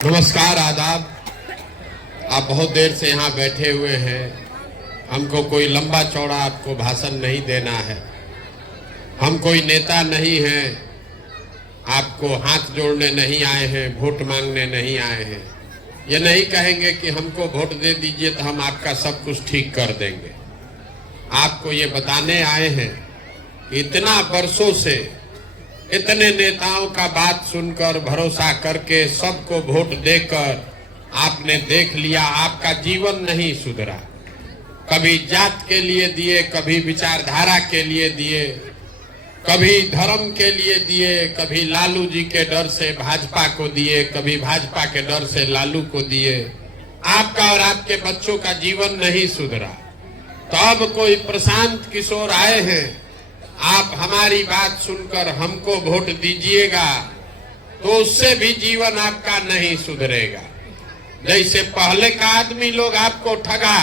नमस्कार, आदाब। आप बहुत देर से यहाँ बैठे हुए हैं। हमको कोई लंबा चौड़ा आपको भाषण नहीं देना है। हम कोई नेता नहीं हैं, आपको हाथ जोड़ने नहीं आए हैं, वोट मांगने नहीं आए हैं। ये नहीं कहेंगे कि हमको वोट दे दीजिए तो हम आपका सब कुछ ठीक कर देंगे। आपको ये बताने आए हैं, इतना वर्षों से इतने नेताओं का बात सुनकर भरोसा करके सबको वोट देकर आपने देख लिया, आपका जीवन नहीं सुधरा। कभी जात के लिए दिए, कभी विचारधारा के लिए दिए, कभी धर्म के लिए दिए, कभी लालू जी के डर से भाजपा को दिए, कभी भाजपा के डर से लालू को दिए। आपका और आपके बच्चों का जीवन नहीं सुधरा। तो अब कोई प्रशांत किशोर आए हैं, आप हमारी बात सुनकर हमको वोट दीजिएगा तो उससे भी जीवन आपका नहीं सुधरेगा। जैसे पहले का आदमी लोग आपको ठगा,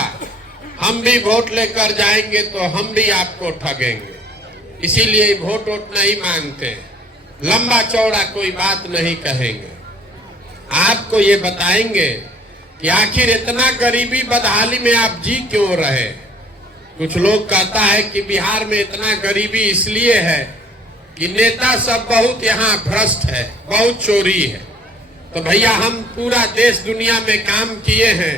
हम भी वोट लेकर जाएंगे तो हम भी आपको ठगेंगे। इसीलिए वोट नहीं मांगते, लंबा चौड़ा कोई बात नहीं कहेंगे। आपको ये बताएंगे कि आखिर इतना गरीबी बदहाली में आप जी क्यों रहे। कुछ लोग कहता है कि बिहार में इतना गरीबी इसलिए है कि नेता सब बहुत यहाँ भ्रष्ट है, बहुत चोरी है। तो भैया हम पूरा देश दुनिया में काम किए हैं,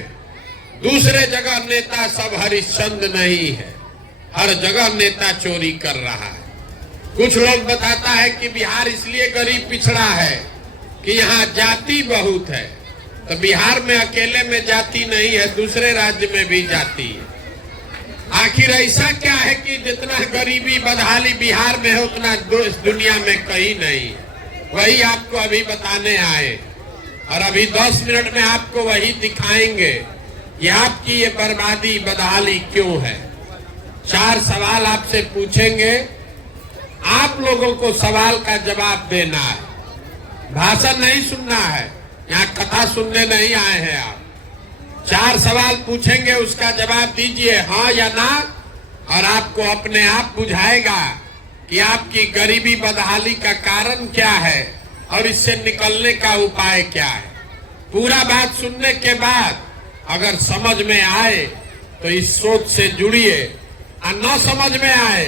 दूसरे जगह नेता सब हरिश्चंद्र नहीं है, हर जगह नेता चोरी कर रहा है। कुछ लोग बताता है कि बिहार इसलिए गरीब पिछड़ा है कि यहाँ जाति बहुत है। तो बिहार में अकेले में जाति नहीं है, दूसरे राज्य में भी जाति है। आखिर ऐसा क्या है कि जितना गरीबी बदहाली बिहार में है उतना दुनिया में कहीं नहीं है। वही आपको अभी बताने आए और अभी 10 मिनट में आपको वही दिखाएंगे कि आपकी ये बर्बादी बदहाली क्यों है। 4 सवाल आपसे पूछेंगे, आप लोगों को सवाल का जवाब देना है। भाषण नहीं सुनना है, यहाँ कथा सुनने नहीं आए हैं आप। 4 सवाल पूछेंगे, उसका जवाब दीजिए हाँ या ना, और आपको अपने आप बुझाएगा कि आपकी गरीबी बदहाली का कारण क्या है और इससे निकलने का उपाय क्या है। पूरा बात सुनने के बाद अगर समझ में आए तो इस सोच से जुड़िए, और न समझ में आए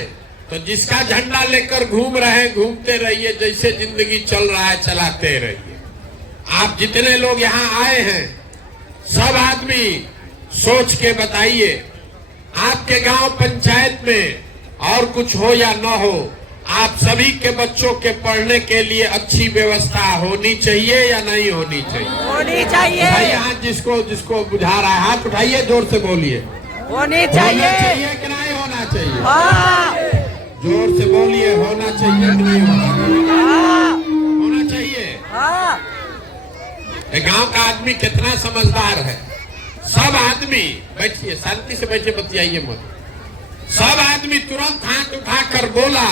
तो जिसका झंडा लेकर घूम रहे हैं घूमते रहिए, जैसे जिंदगी चल रहा है चलाते रहिए। आप जितने लोग यहाँ आए हैं सब आदमी सोच के बताइए, आपके गांव पंचायत में और कुछ हो या न हो, आप सभी के बच्चों के पढ़ने के लिए अच्छी व्यवस्था होनी चाहिए या नहीं होनी चाहिए? होनी चाहिए। भाई हाथ जिसको जिसको बुझा रहा है हाथ उठाइए, जोर से बोलिए। होनी चाहिए। होना चाहिए कि नहीं होना चाहिए? हाँ। जोर से बोलिए, होना चाहिए कि नहीं होना चाहिए? हाँ। होना चाहिए। हाँ। गांव का आदमी कितना समझदार है। सब आदमी बैठिए, शांति से बैठे, बतियाइए मत। सब आदमी तुरंत हाथ उठाकर बोला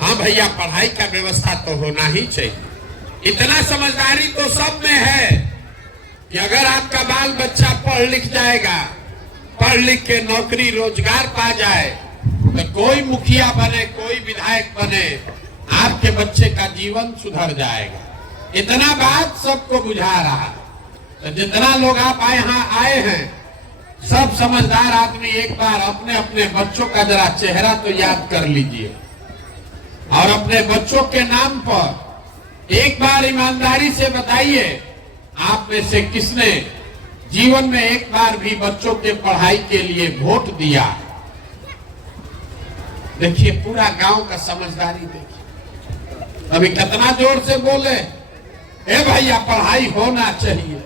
हाँ भैया पढ़ाई का व्यवस्था तो होना ही चाहिए। इतना समझदारी तो सब में है कि अगर आपका बाल बच्चा पढ़ लिख जाएगा, पढ़ लिख के नौकरी रोजगार पा जाए तो कोई मुखिया बने, कोई विधायक बने, आपके बच्चे का जीवन सुधर जाएगा। इतना बात सबको बुझा रहा है। तो जितना लोग आप यहाँ आए हैं सब समझदार आदमी एक बार अपने अपने बच्चों का जरा चेहरा तो याद कर लीजिए और अपने बच्चों के नाम पर एक बार ईमानदारी से बताइए, आप में से किसने जीवन में एक बार भी बच्चों के पढ़ाई के लिए वोट दिया। देखिए पूरा गांव का समझदारी देखिए। अभी कितना जोर से बोले, ए भैया पढ़ाई होना चाहिए,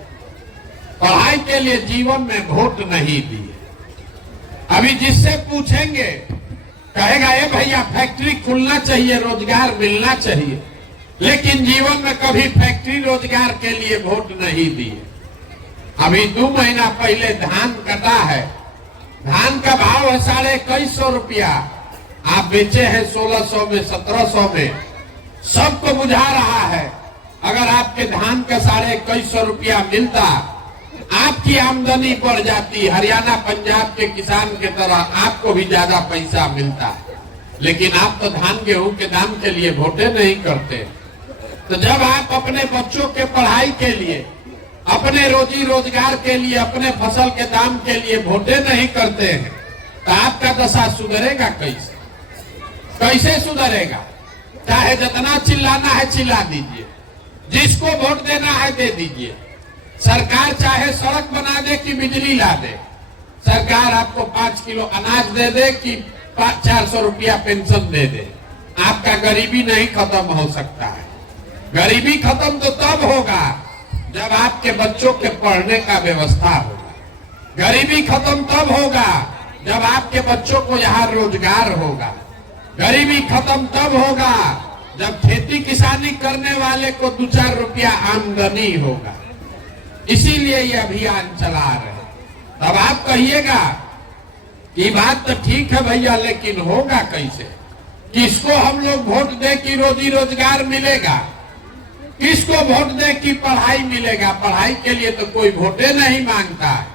पढ़ाई के लिए जीवन में वोट नहीं दिए। अभी जिससे पूछेंगे कहेगा ए भैया फैक्ट्री खुलना चाहिए, रोजगार मिलना चाहिए, लेकिन जीवन में कभी फैक्ट्री रोजगार के लिए वोट नहीं दिए। अभी 2 महीना पहले धान कटा है, धान का भाव है 2150 रुपया, आप बेचे हैं 1600 में, 1700 में। सबको बुझा रहा है अगर आपके धान का 2150 रुपया मिलता, आपकी आमदनी बढ़ जाती, हरियाणा पंजाब के किसान के तरह आपको भी ज्यादा पैसा मिलता। लेकिन आप तो धान गेहूं के दाम के लिए वोटे नहीं करते। तो जब आप अपने बच्चों के पढ़ाई के लिए अपने रोजी रोजगार के लिए, अपने फसल के दाम के लिए वोटें नहीं करते हैं, तो आपका दशा सुधरेगा कैसे? कैसे सुधरेगा? चाहे जितना चिल्लाना है चिल्ला दीजिए, जिसको वोट देना है दे दीजिए। सरकार चाहे सड़क बना दे कि बिजली ला दे, सरकार आपको 5 किलो अनाज दे दे कि 400 रुपया पेंशन दे दे, आपका गरीबी नहीं खत्म हो सकता है। गरीबी खत्म तो तब होगा जब आपके बच्चों के पढ़ने का व्यवस्था होगा। गरीबी खत्म तब होगा जब आपके बच्चों को यहाँ रोजगार होगा। गरीबी खत्म तब होगा जब खेती किसानी करने वाले को 2-4 रुपया आमदनी होगा। इसीलिए ये अभियान चला रहे हैं। तब आप कहिएगा कि बात तो ठीक है भैया, लेकिन होगा कैसे? किसको हम लोग वोट दे कि रोजी रोजगार मिलेगा? किसको वोट दे कि पढ़ाई मिलेगा? पढ़ाई के लिए तो कोई वोटे नहीं मांगता है।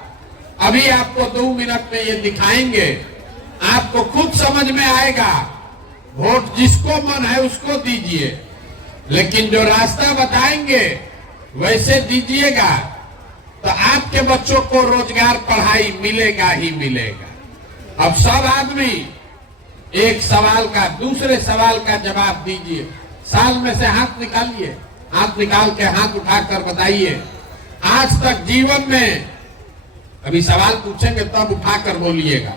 अभी आपको 2 मिनट में ये दिखाएंगे, आपको खुद समझ में आएगा। वोट जिसको मन है उसको दीजिए, लेकिन जो रास्ता बताएंगे वैसे दीजिएगा तो आपके बच्चों को रोजगार, पढ़ाई मिलेगा ही मिलेगा। अब सब आदमी एक सवाल का दूसरे सवाल का जवाब दीजिए। साल में से हाथ निकालिए, हाथ निकाल के हाथ उठाकर बताइए, आज तक जीवन में, अभी सवाल पूछेंगे तब उठाकर बोलिएगा,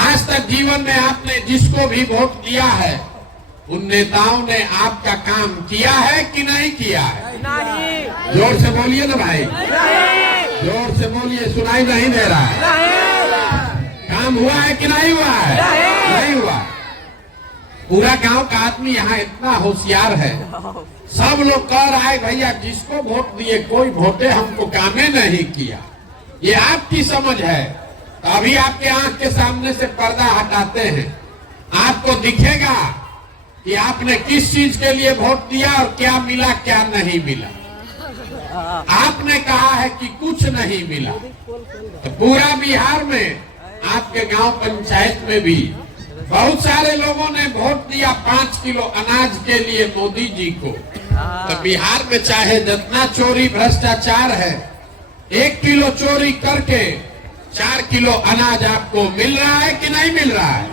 आज तक जीवन में आपने जिसको भी वोट दिया है उन नेताओं ने आपका काम किया है कि नहीं किया है? नहीं। जोर से बोलिए ना भाई, जोर से बोलिए, सुनाई नहीं दे रहा है। काम हुआ है कि नहीं हुआ है? नहीं हुआ। पूरा गांव का आदमी यहाँ इतना होशियार है, सब लोग कह रहा है भैया जिसको वोट दिए कोई वोटे हमको कामे नहीं किया। ये आपकी समझ है। तो अभी आपके आंख के सामने से पर्दा हटाते हैं, आपको दिखेगा कि आपने किस चीज के लिए वोट दिया और क्या मिला क्या नहीं मिला। आपने कहा है कि कुछ नहीं मिला, तो पूरा बिहार में आपके गांव पंचायत में भी बहुत सारे लोगों ने वोट दिया 5 किलो अनाज के लिए मोदी जी को। तो बिहार में चाहे जितना चोरी भ्रष्टाचार है, 1 किलो चोरी करके 4 किलो अनाज आपको मिल रहा है कि नहीं मिल रहा है?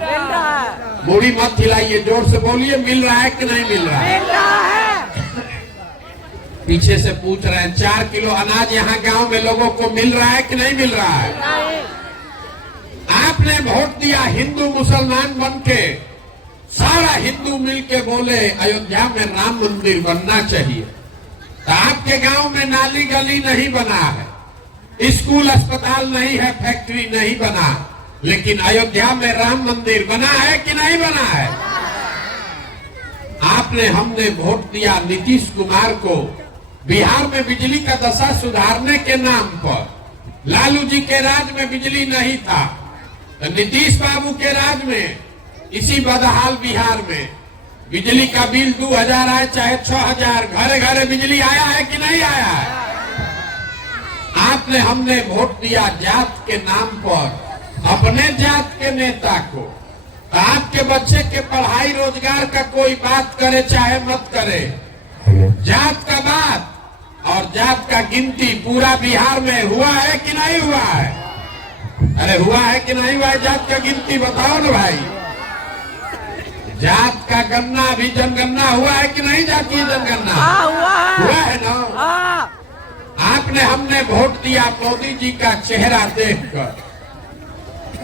मूड़ी मत हिलाइए, जोर से बोलिए, मिल रहा है कि नहीं मिल रहा है? पीछे से पूछ रहे हैं 4 किलो अनाज यहाँ गांव में लोगों को मिल रहा है कि नहीं मिल रहा है? आपने वोट दिया हिंदू मुसलमान बन के, सारा हिंदू मिलके बोले अयोध्या में राम मंदिर बनना चाहिए। तो आपके गांव में नाली गली नहीं बना है, स्कूल अस्पताल नहीं है, फैक्ट्री नहीं बना, लेकिन अयोध्या में राम मंदिर बना है कि नहीं बना है? आपने, हमने वोट दिया नीतीश कुमार को बिहार में बिजली का दशा सुधारने के नाम पर। लालू जी के राज में बिजली नहीं था, तो नीतीश बाबू के राज में इसी बदहाल बिहार में बिजली का बिल 2000 आए चाहे 6000, घरे घरे बिजली आया है कि नहीं आया है? आपने, हमने वोट दिया जात के नाम पर अपने जात के नेता को। तो आपके बच्चे के पढ़ाई रोजगार का कोई बात करे चाहे मत करे, जात का बात और जात का गिनती पूरा बिहार में हुआ है कि नहीं हुआ है? अरे हुआ है कि नहीं हुआ है? जात का गिनती बताओ ना भाई। जात का गणना भी, जनगणना हुआ है कि नहीं? जातीय जनगणना हुआ है ना? आपने, हमने वोट दिया मोदी जी का चेहरा देखकर।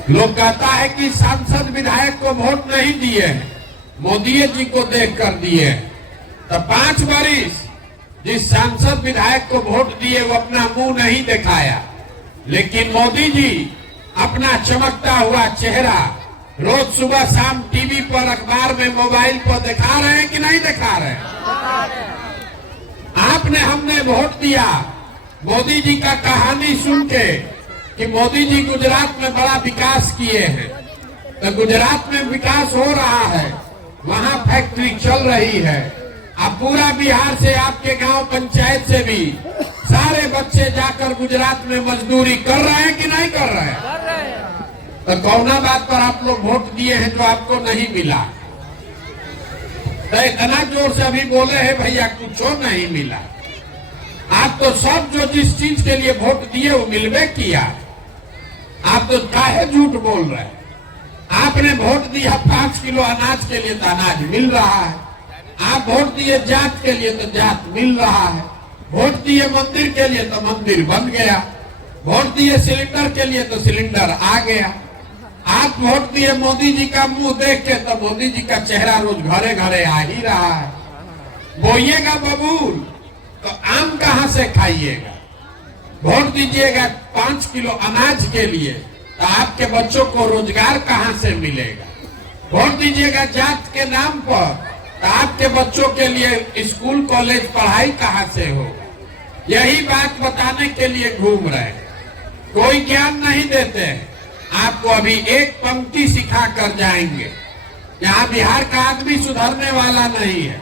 लोग कहता है कि सांसद विधायक को वोट नहीं दिए, मोदी जी को देखकर दिए। तो 5 वर्ष जिस सांसद विधायक को वोट दिए वो अपना मुंह नहीं दिखाया, लेकिन मोदी जी अपना चमकता हुआ चेहरा रोज सुबह शाम टीवी पर, अखबार में, मोबाइल पर दिखा रहे हैं कि नहीं दिखा रहे हैं? आपने, हमने वोट दिया मोदी जी का कहानी सुन के कि मोदी जी गुजरात में बड़ा विकास किए हैं। तो गुजरात में विकास हो रहा है, वहां फैक्ट्री चल रही है। अब पूरा बिहार से, आपके गांव पंचायत से भी सारे बच्चे जाकर गुजरात में मजदूरी कर रहे हैं कि नहीं कर रहे हैं? तो कौना बात पर आप लोग वोट दिए हैं जो आपको नहीं मिला? तो इतना जोर से अभी बोले हैं भैया कुछ नहीं मिला। आप तो सब जो जिस चीज के लिए वोट दिए वो मिलवे किया। आप तो काहे झूठ बोल रहे हैं? आपने वोट दिया 5 किलो अनाज के लिए तो अनाज मिल रहा है। आप वोट दिए जात के लिए तो जात मिल रहा है। वोट दिए मंदिर के लिए तो मंदिर बन गया। वोट दिए सिलेंडर के लिए तो सिलेंडर आ गया। आप वोट दिए मोदी जी का मुंह देख के तो मोदी जी का चेहरा रोज घरे घरे आ ही रहा है। बोइएगा बबूल तो आम कहां से खाइएगा? वोट दीजिएगा 5 किलो अनाज के लिए तो आपके बच्चों को रोजगार कहां से मिलेगा? वोट दीजिएगा जात के नाम पर तो आपके बच्चों के लिए स्कूल कॉलेज पढ़ाई कहां से होगा? यही बात बताने के लिए घूम रहे हैं। कोई ज्ञान नहीं देते हैं। आपको अभी एक पंक्ति सिखा कर जाएंगे। यहाँ बिहार का आदमी सुधरने वाला नहीं है।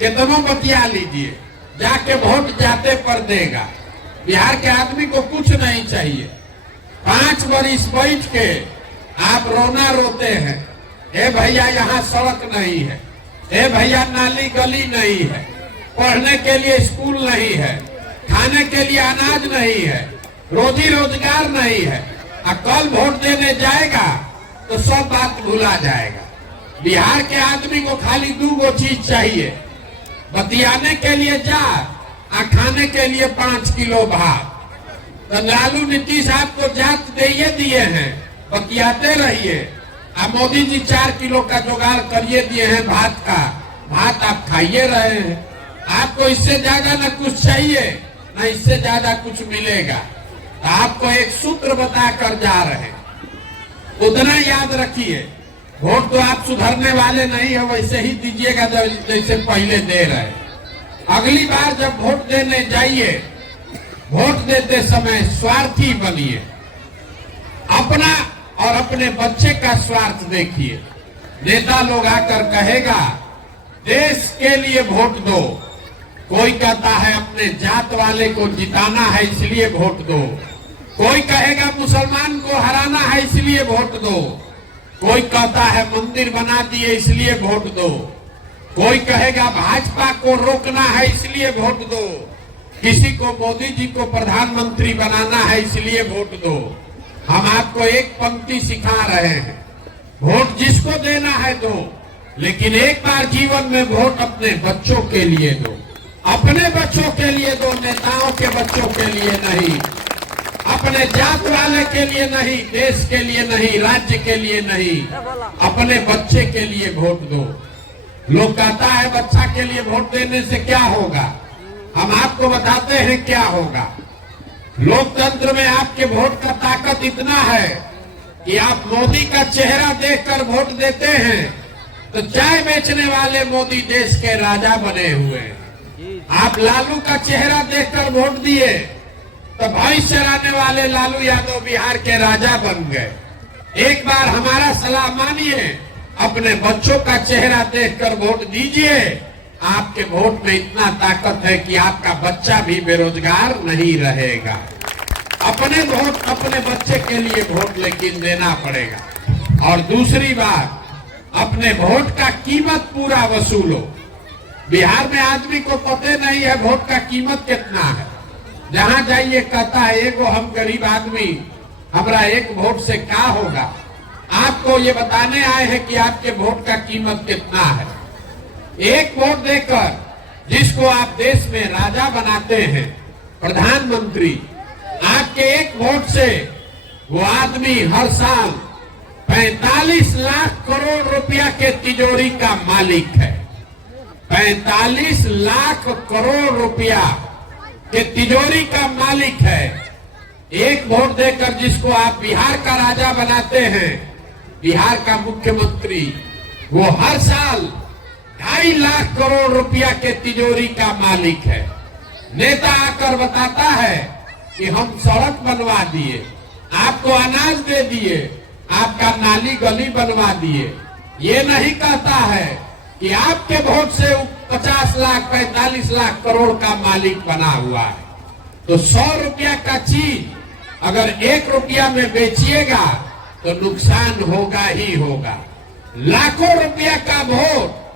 कितनों बतिया लीजिए, जाके वोट जाते पर देगा। बिहार के आदमी को कुछ नहीं चाहिए। 5 बरिस बैठ के आप रोना रोते हैं, ए भैया यहाँ सड़क नहीं है, ए भैया नाली गली नहीं है, पढ़ने के लिए स्कूल नहीं है, खाने के लिए अनाज नहीं है, रोजी रोजगार नहीं है। कल वोट देने जाएगा तो सब बात भुला जाएगा। बिहार के आदमी को खाली 2 चीज चाहिए, बतियाने के लिए जा और खाने के लिए 5 किलो भात। तो लालू नीतीश आपको जात दे दिए हैं, बतियाते रहिए। अब मोदी जी 4 किलो का जुगाड़ करिए दिए हैं भात का, भात आप खाइए रहे हैं। आपको इससे ज्यादा न कुछ चाहिए न इससे ज्यादा कुछ मिलेगा। तो आपको एक सूत्र बताकर जा रहे हैं, उतना याद रखिए। वोट तो आप सुधरने वाले नहीं है, वैसे ही दीजिएगा जैसे पहले दे रहे। अगली बार जब वोट देने जाइए, वोट देते समय स्वार्थी बनिए। अपना और अपने बच्चे का स्वार्थ देखिए। नेता लोग आकर कहेगा देश के लिए वोट दो, कोई कहता है अपने जात वाले को जिताना है इसलिए वोट दो, कोई कहेगा मुसलमान को हराना है इसलिए वोट दो, कोई कहता है मंदिर बना दिए इसलिए वोट दो, कोई कहेगा भाजपा को रोकना है इसलिए वोट दो, किसी को मोदी जी को प्रधानमंत्री बनाना है इसलिए वोट दो। हम आपको एक पंक्ति सिखा रहे हैं, वोट जिसको देना है दो, लेकिन एक बार जीवन में वोट अपने बच्चों के लिए दो। अपने बच्चों के लिए दो, नेताओं के बच्चों के लिए नहीं, अपने जात वाले के लिए नहीं, देश के लिए नहीं, राज्य के लिए नहीं, अपने बच्चे के लिए वोट दो। लोग कहता है बच्चा के लिए वोट देने से क्या होगा? हम आपको बताते हैं क्या होगा। लोकतंत्र में आपके वोट का ताकत इतना है कि आप मोदी का चेहरा देखकर वोट देते हैं तो चाय बेचने वाले मोदी देश के राजा बने हुए हैं। आप लालू का चेहरा देखकर वोट दिए तो भैंस चराने वाले लालू यादव बिहार के राजा बन गए। एक बार हमारा सलाह मानिए, अपने बच्चों का चेहरा देखकर वोट दीजिए। आपके वोट में इतना ताकत है कि आपका बच्चा भी बेरोजगार नहीं रहेगा। अपने वोट अपने बच्चे के लिए वोट लेकिन देना पड़ेगा। और दूसरी बात, अपने वोट का कीमत पूरा वसूलो। बिहार में आदमी को पता नहीं है वोट का कीमत कितना है। जहां जाइए कहता है एगो हम गरीब आदमी, हमारा एक वोट से क्या होगा। आपको ये बताने आए हैं कि आपके वोट का कीमत कितना है। एक वोट देकर जिसको आप देश में राजा बनाते हैं, प्रधानमंत्री, आपके एक वोट से वो आदमी हर साल 45 लाख करोड़ रुपया के तिजोरी का मालिक है। 45 लाख करोड़ रुपया के तिजोरी का मालिक है। एक वोट देकर जिसको आप बिहार का राजा बनाते हैं, बिहार का मुख्यमंत्री, वो हर साल 2.5 लाख करोड़ रुपया के तिजोरी का मालिक है। नेता आकर बताता है कि हम सड़क बनवा दिए, आपको अनाज दे दिए, आपका नाली गली बनवा दिए। ये नहीं कहता है कि आपके वोट से 50 लाख 45 लाख करोड़ का मालिक बना हुआ है। तो 100 रुपया का चीज अगर 1 रुपया में बेचिएगा तो नुकसान होगा ही होगा। लाखों रुपया का वोट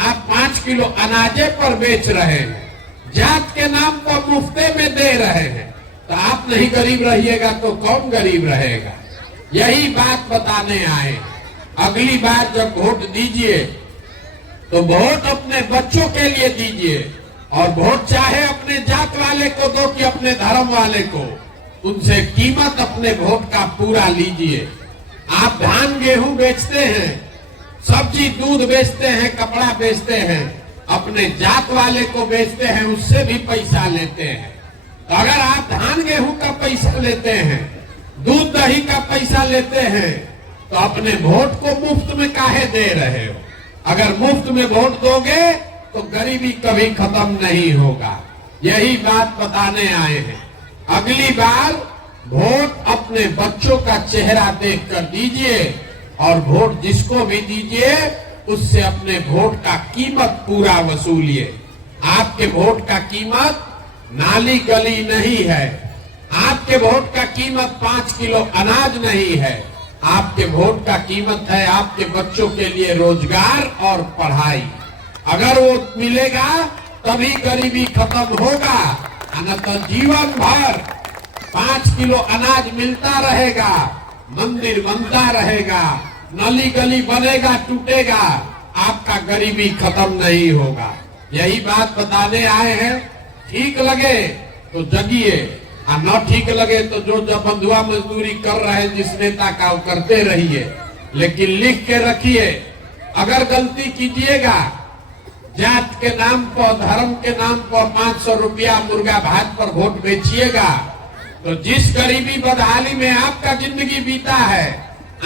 आप 5 किलो अनाजे पर बेच रहे हैं। जात के नाम पर मुफ्ते में दे रहे हैं, तो आप नहीं गरीब रहिएगा तो कौन गरीब रहेगा? यही बात बताने आए। अगली बार जब वोट दीजिए तो वोट अपने बच्चों के लिए दीजिए, और वोट चाहे अपने जात वाले को दो कि अपने धर्म वाले को, उनसे कीमत अपने वोट का पूरा लीजिए। आप धान गेहूं बेचते हैं, सब्जी दूध बेचते हैं, कपड़ा बेचते हैं, अपने जात वाले को बेचते हैं, उससे भी पैसा लेते हैं। तो अगर आप धान गेहूं का पैसा लेते हैं, दूध दही का पैसा लेते हैं, तो अपने वोट को मुफ्त में काहे दे रहे हो? अगर मुफ्त में वोट दोगे तो गरीबी कभी खत्म नहीं होगा। यही बात बताने आए हैं। अगली बार वोट अपने बच्चों का चेहरा देखकर दीजिए, और वोट जिसको भी दीजिए उससे अपने वोट का कीमत पूरा वसूलिए। आपके वोट का कीमत नाली गली नहीं है, आपके वोट का कीमत 5 किलो अनाज नहीं है, आपके वोट का कीमत है आपके बच्चों के लिए रोजगार और पढ़ाई। अगर वो मिलेगा तभी गरीबी खत्म होगा, न तो जीवन भर 5 किलो अनाज मिलता रहेगा, मंदिर बनता रहेगा, नली गली बनेगा टूटेगा, आपका गरीबी खत्म नहीं होगा। यही बात बताने आए हैं। ठीक लगे तो जगिए, और न ठीक लगे तो जो जब बंधुआ मजदूरी कर रहे हैं जिस नेता का वो करते रहिए, लेकिन लिख के रखिए, अगर गलती कीजिएगा, जात के नाम पर, धर्म के नाम पर 500 रुपया मुर्गा भात पर वोट बेचिएगा, तो जिस गरीबी बदहाली में आपका जिंदगी बीता है,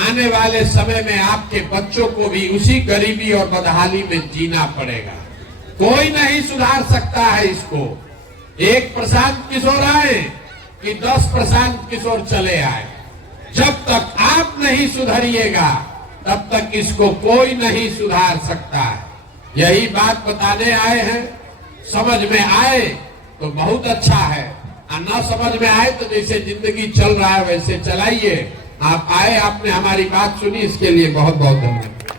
आने वाले समय में आपके बच्चों को भी उसी गरीबी और बदहाली में जीना पड़ेगा। कोई नहीं सुधार सकता है इसको। एक प्रशांत किशोर आए कि 10 प्रशांत किशोर चले आए। जब तक आप नहीं सुधरिएगा तब तक इसको कोई नहीं सुधार सकता है। यही बात बताने आए हैं। समझ में आए तो बहुत अच्छा है, और न समझ में आए तो जैसे जिंदगी चल रहा है वैसे चलाइए। आप आए, आपने हमारी बात सुनी, इसके लिए बहुत बहुत धन्यवाद।